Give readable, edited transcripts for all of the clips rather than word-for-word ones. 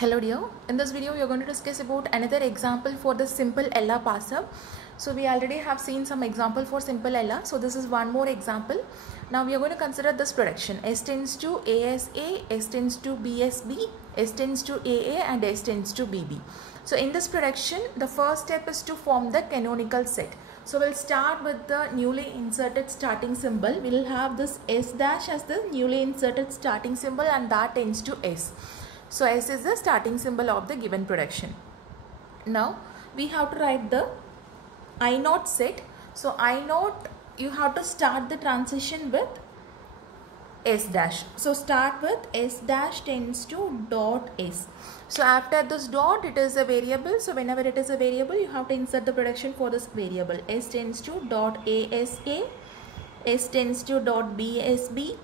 Hello dear, in this video we are going to discuss about another example for the simple Ella passer. So we already have seen some example for simple Ella. So this is one more example. Now we are going to consider this production. S tends to ASA, S tends to BSB, S tends to AA and S tends to BB. So in this production, the first step is to form the canonical set. So we'll start with the newly inserted starting symbol. We'll have this S dash as the newly inserted starting symbol and that tends to S. So S is the starting symbol of the given production. Now we have to write the I naught set. So I naught, you have to start the transition with S dash. So start with S dash tends to dot S. So after this dot it is a variable. So whenever it is a variable you have to insert the production for this variable. S tends to dot ASA, S tends to dot BSB,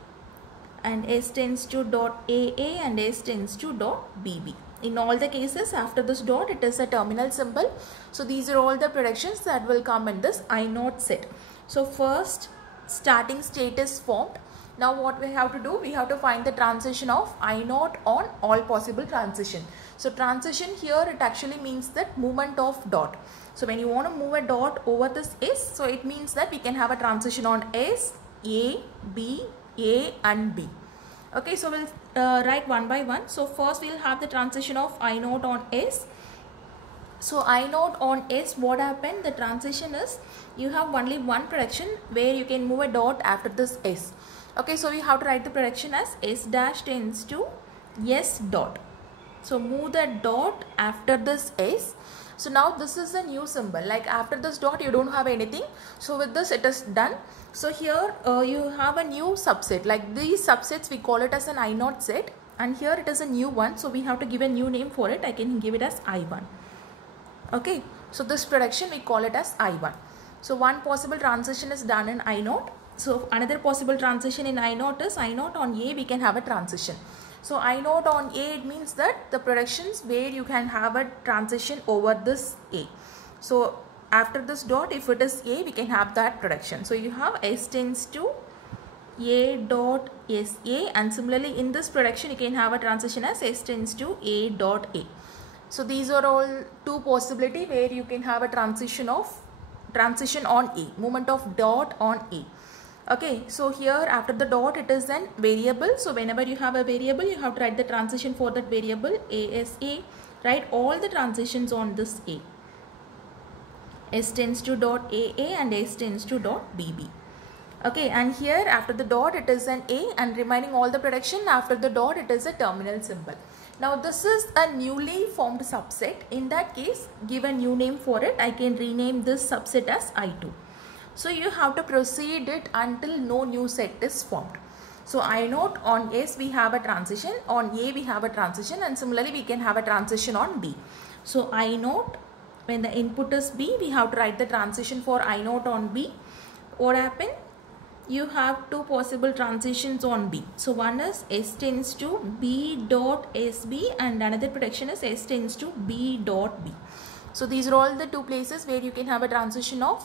and S tends to dot AA and S tends to dot BB. In all the cases after this dot it is a terminal symbol. So these are all the productions that will come in this I naught set. So first starting state is formed. Now what we have to do, we have to find the transition of I naught on all possible transition. So transition here it actually means that movement of dot. So when you want to move a dot over this S, so it means that we can have a transition on S, A, B, A and B. Okay, so we'll write one by one. So first we'll have the transition of I naught on S. So I naught on S, what happened? The transition is you have only one production where you can move a dot after this S. Okay, so we have to write the production as S dash tends to S dot. So move the dot after this S. So now this is a new symbol, like after this dot you don't have anything. So with this it is done. So here you have a new subset, like these subsets we call it as an I naught set, and here it is a new one. So we have to give a new name for it. I can give it as I1. Okay, so this production we call it as I1. So one possible transition is done in I naught. So another possible transition in I naught is I naught on A, we can have a transition. So I naught on A, it means that the productions where you can have a transition over this A. So after this dot, if it is A, we can have that production. So you have S tends to A dot SA, and similarly in this production you can have a transition as S tends to A dot A. So these are all two possibility where you can have a transition on A, movement of dot on A. Okay, so here after the dot it is an variable. So whenever you have a variable you have to write the transition for that variable ASA. Write all the transitions on this A. S tends to dot AA and S tends to dot BB. Okay, and here after the dot it is an A, and remaining all the production after the dot it is a terminal symbol. Now this is a newly formed subset. In that case, give a new name for it. I can rename this subset as I2. So you have to proceed it until no new set is formed. So I naught on S we have a transition, on A we have a transition, and similarly we can have a transition on B. So I naught, when the input is B, we have to write the transition for I naught on B. What happened? You have two possible transitions on B. So one is S tends to B dot SB and another production is S tends to B dot B. So these are all the two places where you can have a transition of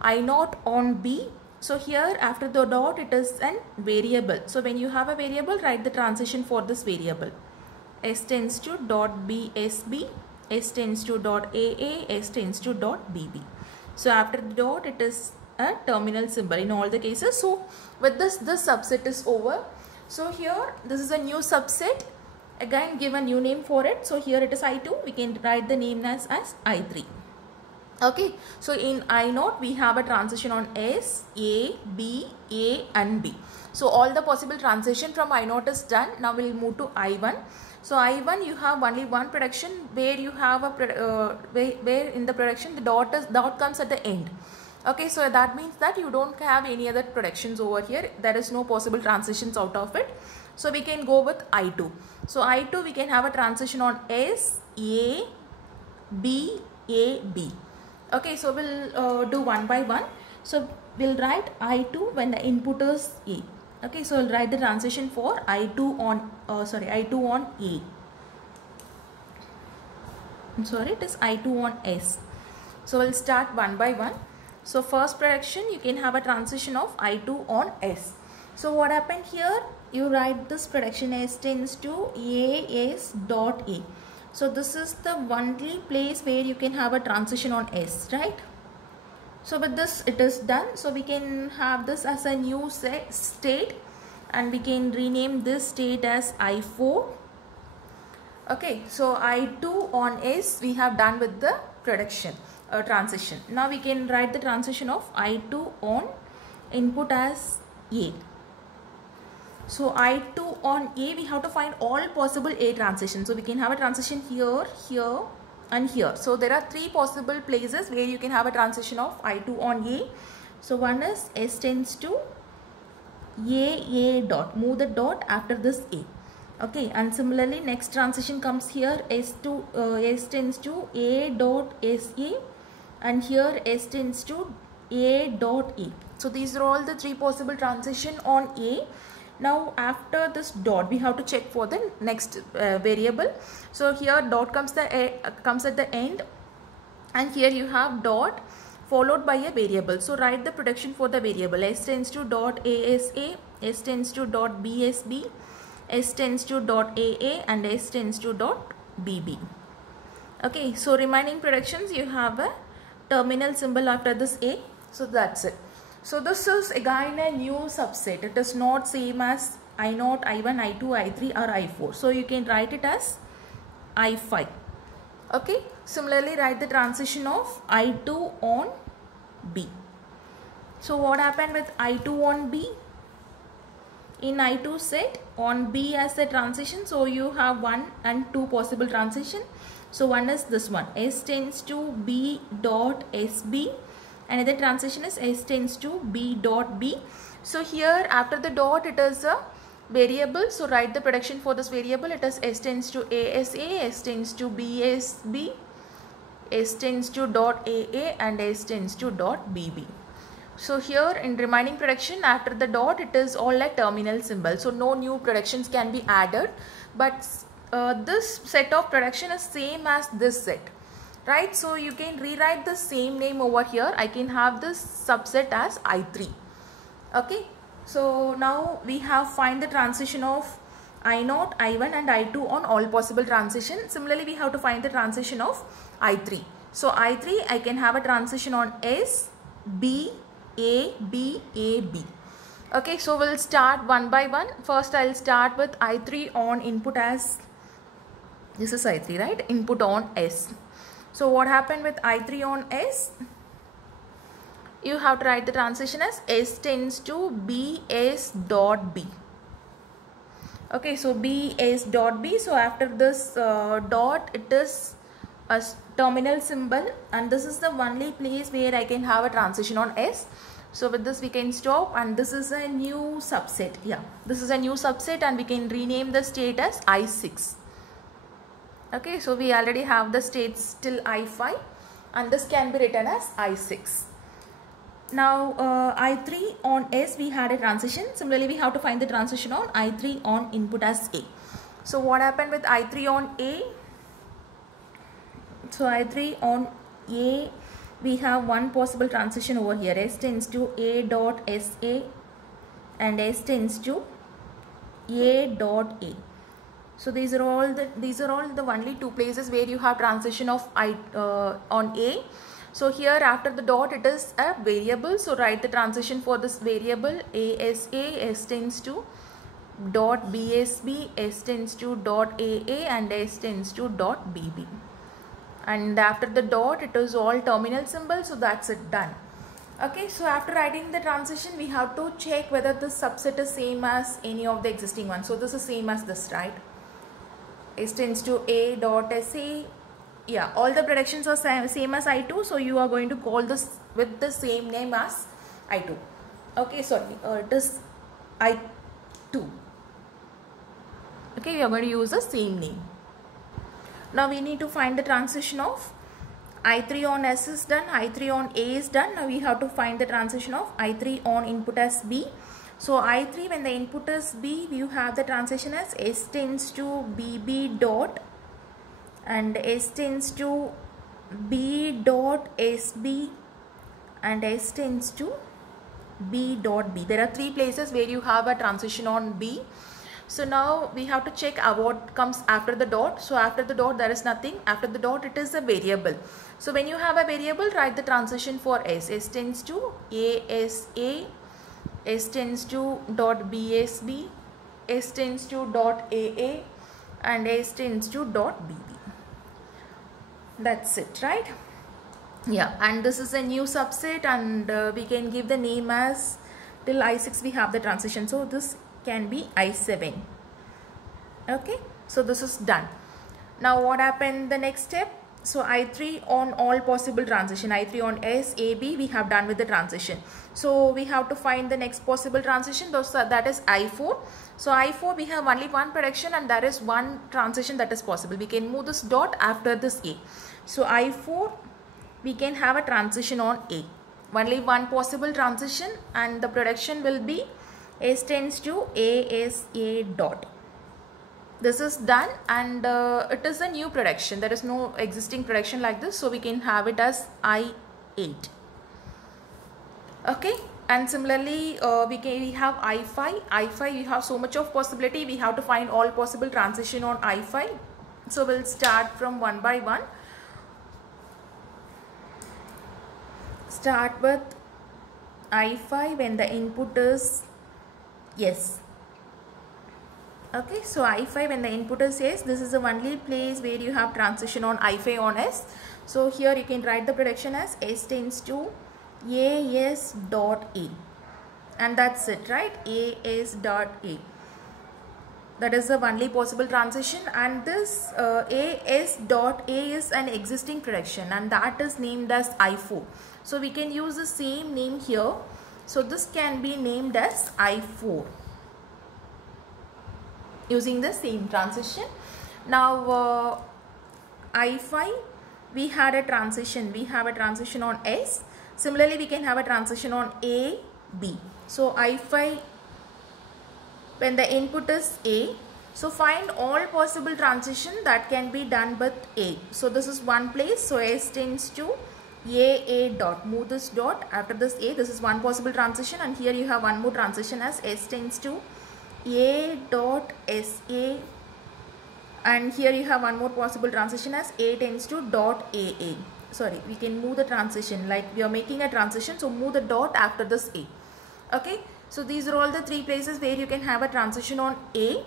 I naught on B. So here after the dot it is an variable. So when you have a variable, write the transition for this variable. S tends to dot BSB, S tends to dot AA, S tends to dot BB. So after the dot it is a terminal symbol in all the cases. So with this subset is over. So here this is a new subset. Again give a new name for it. So here it is I2. We can write the name as I3. Okay, so in I naught we have a transition on S, A, B, A and B. So all the possible transition from I naught is done. Now we'll move to I1. So I1 you have only one production where you have a where in the production the dot comes at the end. Okay, so that means that you don't have any other productions over here. There is no possible transitions out of it. So we can go with I2. So I2 we can have a transition on S, A, B, A, B. Okay, so we'll do one by one. So we'll write I2 when the input is A. Okay, so we'll write the transition for I2 on I2 on A. I'm sorry, it is I2 on S. So we'll start one by one. So first production you can have a transition of I2 on S. So what happened here? you write this production S tends to AS dot A. So this is the only place where you can have a transition on S, right? So with this it is done. So we can have this as a new state, and we can rename this state as I4. Okay, so I2 on S we have done with the production transition. Now we can write the transition of I2 on input as A. So I2 on A, we have to find all possible A transitions. So we can have a transition here, here and here. So there are three possible places where you can have a transition of I2 on A. So one is S tends to A dot, move the dot after this A. Okay, and similarly next transition comes here, S tends to A dot SA, and here S tends to A dot A. So these are all the three possible transition on A. Now after this dot we have to check for the next variable. So here dot comes at the end, and here you have dot followed by a variable. So write the production for the variable. S tends to dot ASA, S tends to dot BSB, S tends to dot AA, and S tends to dot BB. Okay, so remaining productions you have a terminal symbol after this A. So that's it. So this is again a new subset. It is not same as I0, I1, I2, I3 or I4. So you can write it as I5. Okay. Similarly, write the transition of I2 on B. So what happened with I2 on B? In I2 set, on B as a transition, so you have 1 and 2 possible transition. So one is this one, S tends to B dot SB. Another transition is S tends to B dot B. So here after the dot it is a variable. So write the production for this variable. It is S tends to ASA, S tends to BSB, S tends to dot AA, and S tends to dot BB. So here in remaining production after the dot it is all a terminal symbol. So no new productions can be added. But this set of production is same as this set. Right, so you can rewrite the same name over here. I can have this subset as I3. Okay, so now we have find the transition of I0, I1 and I2 on all possible transition. Similarly, we have to find the transition of I3. So I3, I can have a transition on S, B, A, B, A, B. Okay, so we'll start one by one. First, I'll start with I3 on input as, this is I3, right? Input on S. So what happened with I3 on S? You have to write the transition as S tends to BS dot B. Okay, so BS dot B. So after this dot, it is a terminal symbol, and this is the only place where I can have a transition on S. So with this we can stop, and this is a new subset. Yeah, this is a new subset, and we can rename the state as I6. Okay, so we already have the states till I5, and this can be written as I6. Now I3 on S we had a transition. Similarly, we have to find the transition on I3 on input as A. So what happened with I3 on A? So I3 on A, we have one possible transition over here. S tends to A dot SA, and S tends to A dot A. So these are all the only two places where you have transition of on A. So here after the dot it is a variable. So write the transition for this variable ASA, S tends to dot BSB, S tends to dot AA, and S tends to dot BB. And after the dot it is all terminal symbol. So that's it, done. Okay, so after writing the transition we have to check whether this subset is same as any of the existing ones. So this is same as this, right? S tends to A dot SA. Yeah, all the predictions are same as I2. So you are going to call this with the same name as I2. Okay, sorry, it is I2. Okay, we are going to use the same name. Now we need to find the transition of I3 on S is done, I3 on A is done. Now we have to find the transition of I3 on input as B. So I3, when the input is B, you have the transition as S tends to BB dot, and S tends to B dot SB, and S tends to B dot B. There are three places where you have a transition on B. So now we have to check what comes after the dot. So after the dot there is nothing. After the dot it is a variable. So when you have a variable, write the transition for S. S tends to ASA, S tends to dot BSB, S tends to dot AA, and S tends to dot BB. That's it, right? Yeah, and this is a new subset, and we can give the name as till I6 we have the transition. So this can be I7. Okay, so this is done. Now what happened the next step? So I3 on all possible transition, I3 on S, A, B, we have done with the transition. So we have to find the next possible transition, that is I4. So I4 we have only one prediction and there is one transition that is possible. We can move this dot after this A. So I4 we can have a transition on A. Only one possible transition, and the prediction will be S tends to ASA dot. This is done, and it is a new prediction. There is no existing prediction like this, so we can have it as I8. Okay, and similarly we have I5. I5 we have so much of possibility. We have to find all possible transition on I5. So we'll start from one by one. Start with I5 when the input is yes. Okay, so I5 when the input is yes, this is the only place where you have transition on I5 on S. So here you can write the prediction as S tends to AS dot A, and that's it, right? AS dot A. That is the only possible transition, and this AS dot A is an existing prediction, and that is named as I4. So we can use the same name here. So this can be named as I4 using the same transition. Now I5 we had a transition. We have a transition on S. Similarly, we can have a transition on A, B. So I5 when the input is A. So find all possible transition that can be done with A. So this is one place. So S tends to AA dot. Move this dot after this A. This is one possible transition, and here you have one more transition as S tends to A dot SA, and here you have one more possible transition as A tends to dot AA. Sorry, we can move the transition, like we are making a transition, so move the dot after this A. Okay, so these are all the three places where you can have a transition on A,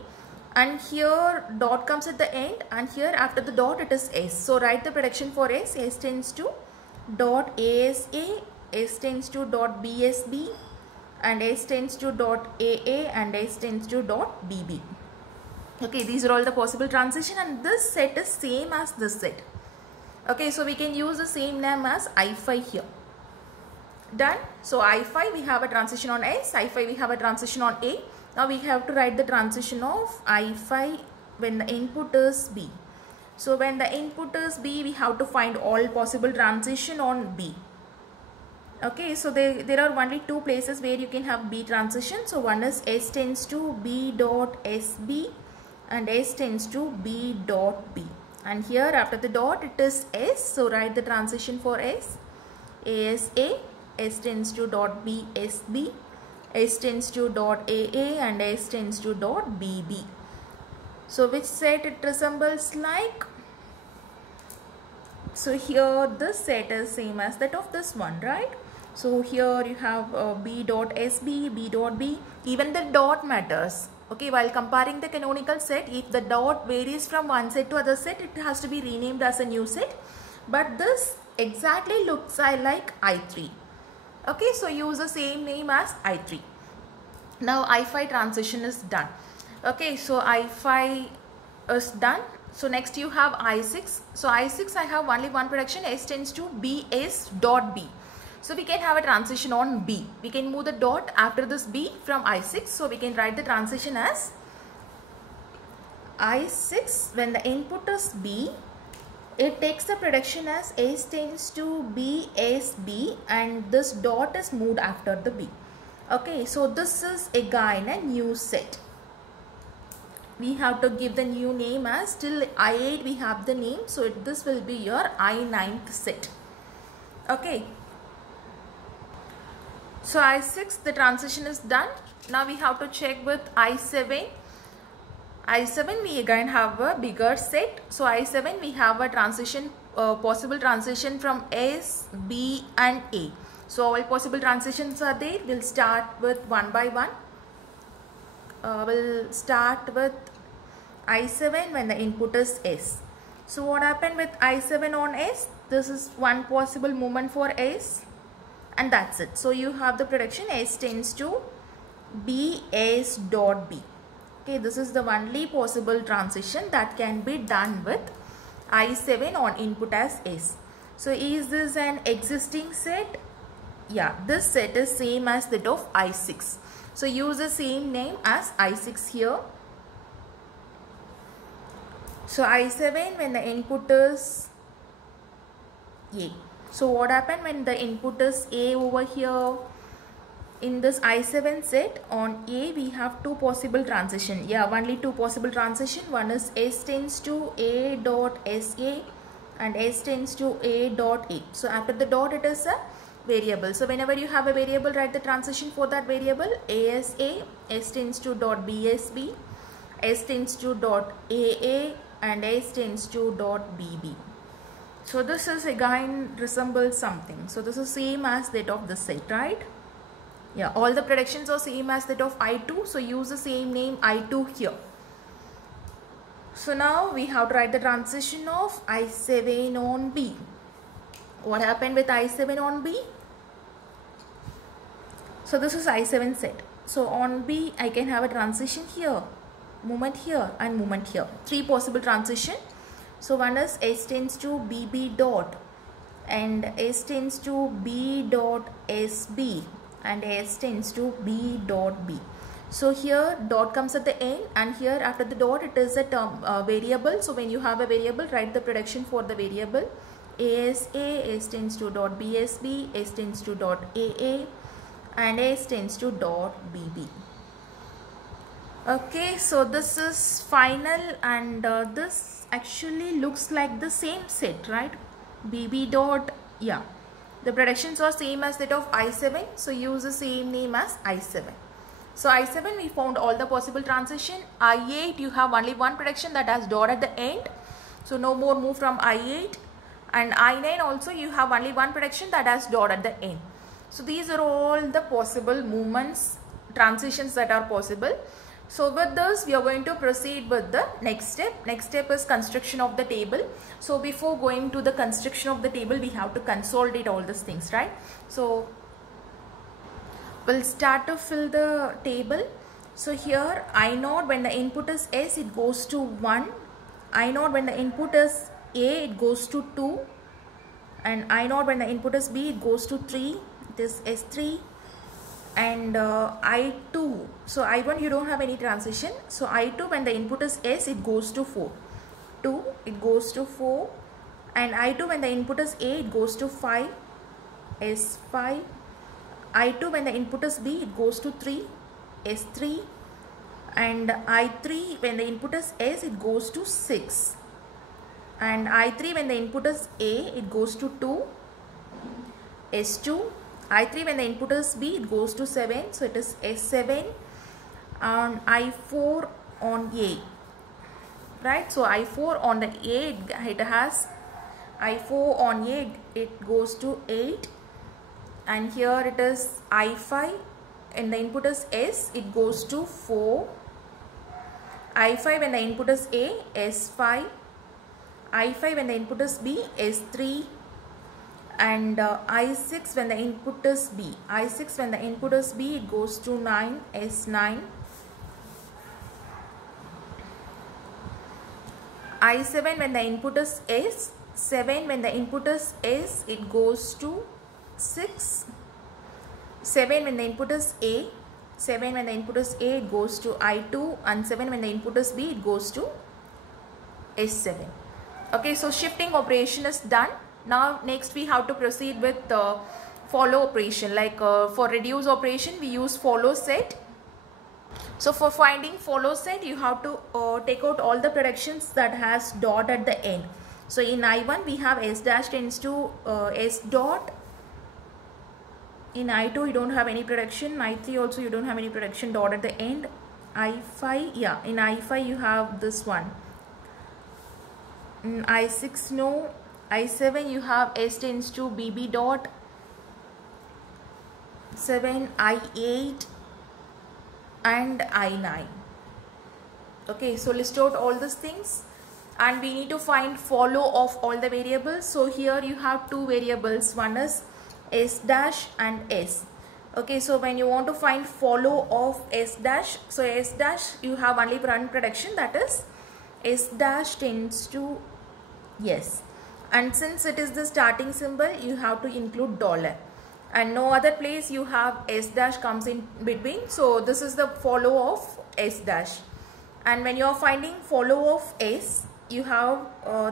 and here dot comes at the end, and here after the dot it is S. So write the prediction for S. S tends to dot ASA, S tends to dot BSB, and S tends to dot AA, and S tends to dot BB. Okay, these are all the possible transition, and this set is same as this set. Okay, so we can use the same name as I5 here. Done. So I5 we have a transition on S, I5 we have a transition on A. Now we have to write the transition of I5 when the input is B. So when the input is B, we have to find all possible transition on B. Okay, so there are only two places where you can have B transition. So one is S tends to B dot SB, and S tends to B dot B. And here after the dot it is S. So write the transition for S. ASA, S tends to dot BSB, S tends to dot AA, and S tends to dot BB. So which set it resembles like? So here this set is same as that of this one, right? So here you have B dot SB, B dot B. Even the dot matters. Okay, while comparing the canonical set, if the dot varies from one set to other set, it has to be renamed as a new set. But this exactly looks like I3. Okay, so use the same name as I3. Now I5 transition is done. Okay, so I5 is done. So next you have I6. So I6 I have only one prediction, S tends to BS dot B. So we can have a transition on B. We can move the dot after this B from I6. So we can write the transition as I6 when the input is B. It takes the prediction as S tends to BSB, and this dot is moved after the B. Okay, so this is again a new set. We have to give the new name as till I8 we have the name. So this will be your I9th set. Okay. So I6, the transition is done. Now we have to check with I7. I7 we again have a bigger set. So I7 we have a transition, possible transition from S, B and A. So all possible transitions are there. We'll start with one by one. We'll start with I7 when the input is S. So what happened with I7 on S? This is one possible movement for S, and that's it. So you have the prediction S tends to B S dot B. Okay, this is the only possible transition that can be done with I7 on input as S. So is this an existing set? Yeah, this set is same as that of I6. So use the same name as I6 here. So I7 when the input is A. So what happened when the input is A over here? In this I7 set on A we have two possible transition. Yeah, only two possible transition. One is S tends to A dot SA and S tends to A dot A. So after the dot it is a variable. So whenever you have a variable, write the transition for that variable. ASA, S tends to dot BSB, S tends to dot AA and S tends to dot BB. So this is again resembles something. So this is same as that of this set, right? Yeah, all the predictions are same as that of I2. So use the same name I2 here. So now we have to write the transition of I7 on B. What happened with I7 on B? So this is I7 set. So on B I can have a transition here, movement here and movement here. Three possible transition. So one is S tends to BB dot and S tends to B dot SB and S tends to B dot B. So here dot comes at the end and here after the dot it is a term variable. So when you have a variable, write the prediction for the variable. ASA, S tends to dot BSB, S tends to dot AA and S tends to dot BB. Okay, so this is final and this actually looks like the same set, right? BB dot, yeah. The predictions are same as that of I7. So use the same name as I7. So I7 we found all the possible transition. I8 you have only one prediction that has dot at the end. So no more move from I8. And I9 also you have only one prediction that has dot at the end. So these are all the possible movements, transitions that are possible. So with this we are going to proceed with the next step. Next step is construction of the table. So before going to the construction of the table we have to consolidate all these things, right? So we'll start to fill the table. So here I0 when the input is S it goes to 1. I0 when the input is A it goes to 2. And I0 when the input is B it goes to 3. It is S3. And I2, so I1 you don't have any transition. So I2 when the input is S it goes to 4. 2 it goes to 4. And I2 when the input is A it goes to 5. S5. I2 when the input is B it goes to 3. S3. And I3 when the input is S it goes to 6. And I3 when the input is A it goes to 2. S2. I3 when the input is B it goes to 7. So it is S7. And I4 on A. Right. So I4 on the A it has I4 on A it goes to 8. And here it is I5 and the input is S it goes to 4. I5 when the input is A S5. I5 when the input is B S3. And I6 when the input is B. I6 when the input is B it goes to 9 S9. I7 when the input is S. 7 when the input is S it goes to 6. 7 when the input is A. 7 when the input is A it goes to I2. And 7 when the input is B it goes to S7. Okay, so shifting operation is done. Now next we have to proceed with the follow operation. Like for reduce operation we use follow set. So for finding follow set you have to take out all the predictions that has dot at the end. So in I1 we have S dash tends to S dot. In I2 you don't have any production, I3 also you don't have any production dot at the end. I5, yeah, in I5 you have this one. In I6 no. I7 you have S tends to BB dot. 7, I8 and I9. Okay, so list out all these things and we need to find follow of all the variables. So here you have two variables, one is S dash and S. Okay, so when you want to find follow of S dash, so S dash you have only one production, that is S dash tends to yes, and since it is the starting symbol you have to include dollar and no other place you have S dash comes in between, so this is the follow of S dash. And when you are finding follow of S, you have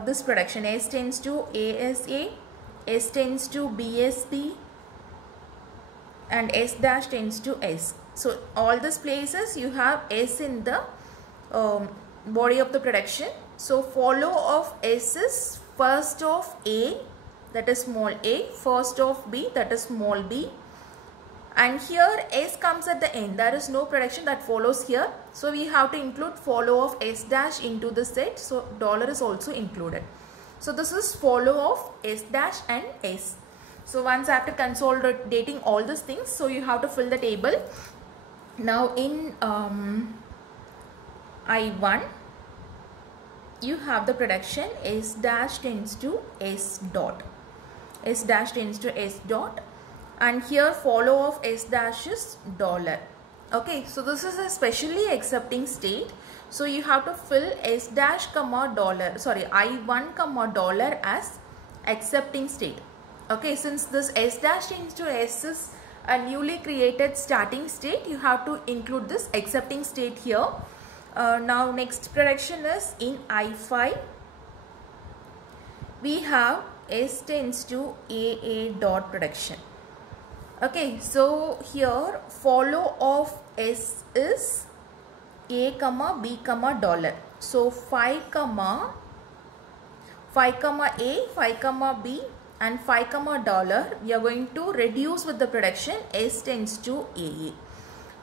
this production, S tends to ASA, S tends to BSB and S dash tends to S. So all these places you have S in the body of the production. So follow of S is first of A, that is small a, first of B, that is small b, and here S comes at the end. There is no production that follows here, so we have to include follow of S dash into the set, so dollar is also included. So this is follow of S dash and S. So once after consolidating all these things, so you have to fill the table. Now in I1 you have the production S dash tends to S dot. S dash tends to S dot, and here follow of S dash is dollar. Okay, so this is a specially accepting state, so you have to fill S dash comma dollar, sorry, I1 comma dollar as accepting state. Okay, since this S dash tends to S is a newly created starting state, you have to include this accepting state here. Now next production is in I5 we have S tends to AA dot production. Okay, so here follow of S is A comma B comma dollar. So 5 comma A, 5 comma B and 5 comma dollar, we are going to reduce with the production S tends to AA.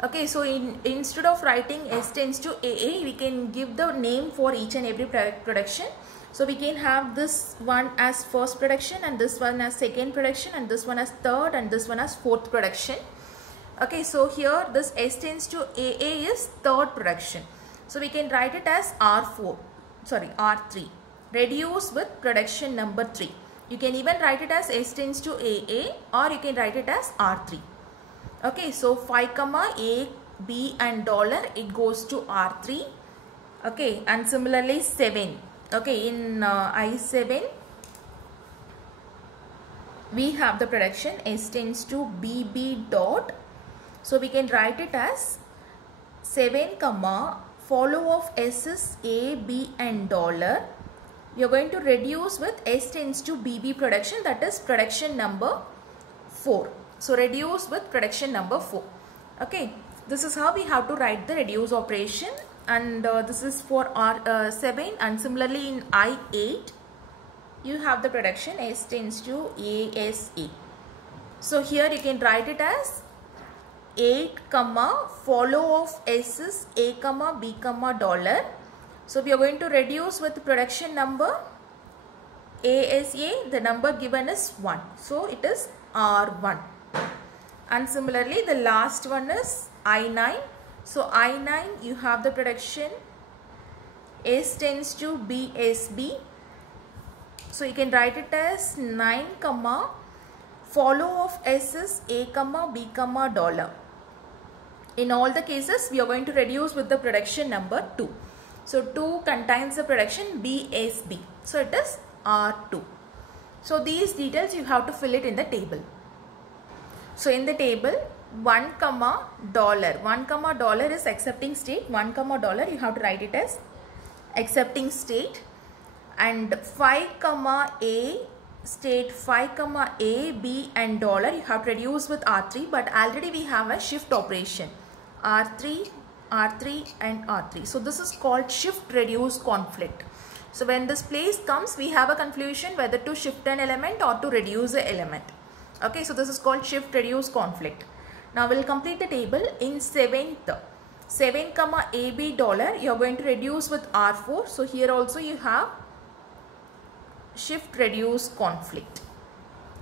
Okay, so instead of writing S tends to AA, we can give the name for each and every production. So we can have this one as first production and this one as second production and this one as third and this one as fourth production. Okay, so here this S tends to AA is third production. So we can write it as R3. Reduce with production number 3. You can even write it as S tends to AA or you can write it as R3. Okay, so 5 comma A, B and dollar, it goes to R3. Okay, and similarly 7. Okay, in I7 we have the production S tends to BB dot. So we can write it as 7 comma follow of S is A, B and dollar. We are going to reduce with S tends to BB production, that is production number 4. So reduce with production number 4. Okay, this is how we have to write the reduce operation, and this is for R7. And similarly in I8 you have the production S tends to ASA. So here you can write it as 8 comma follow of S is A comma B comma dollar. So we are going to reduce with production number ASA, the number given is 1, so it is R1. And similarly the last one is I9. So I9 you have the production S tends to BSB. So you can write it as 9 comma follow of S is A comma B comma dollar. In all the cases we are going to reduce with the production number 2. So 2 contains the production BSB. So it is R2. So these details you have to fill it in the table. So in the table 1 comma dollar. 1 comma dollar is accepting state. 1 comma dollar you have to write it as accepting state. And 5 comma A state, 5 comma A, B and dollar you have to reduce with R3, but already we have a shift operation. R3 and R3. So this is called shift reduce conflict. So when this place comes, we have a confusion whether to shift an element or to reduce an element. Okay, so this is called shift reduce conflict. Now we'll complete the table. In 7 comma AB dollar, you're going to reduce with R4. So here also you have shift reduce conflict.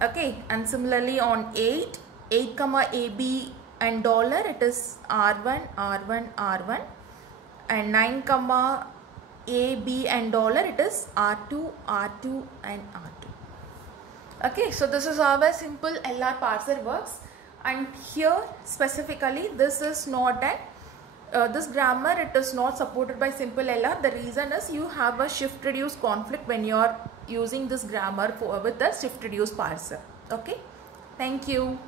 Okay, and similarly on 8 comma AB and dollar, it is R1, R1, R1, and 9 comma AB and dollar, it is R2, R2, and R2. Okay, so this is how a simple LR parser works, and here specifically this is not an this grammar, it is not supported by simple LR. The reason is you have a shift reduce conflict when you are using this grammar with the shift reduce parser. Okay, thank you.